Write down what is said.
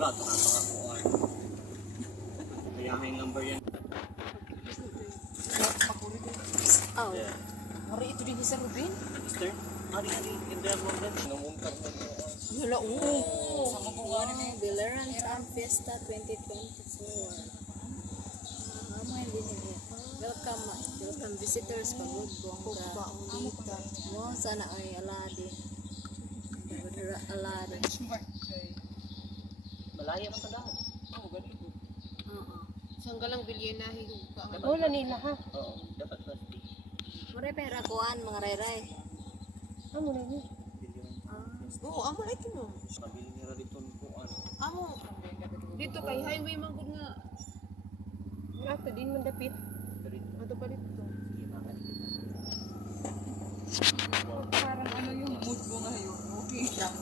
Wala, nakakakuha. Mayahin number yan. Oh. Yeah. Mari ito din sa Ruben? Mister, mari ali in the Ruben. Namungkar na niya. Wala, oo. Sa mabuhay na yung Belleran Farm Fiesta 2024. Amay din niya. Welcome, welcome visitors pagod bongga. Mo sana ay aladi. Aladi. Malaya man tadahan. Oh, ganito. Oo. Sanggalang bilyanahe ka. Wala nila ha. Oo, dapat pasti. Mure pera kuan mga ray-ray. Amo na ni. Oo, amo na ito. Pabili ni dito ko ano. Amo. Dito kay highway man gud nga. Ato din man dapit. Ato pa dito. Parang ano yung mood mo ngayon. Okay lang.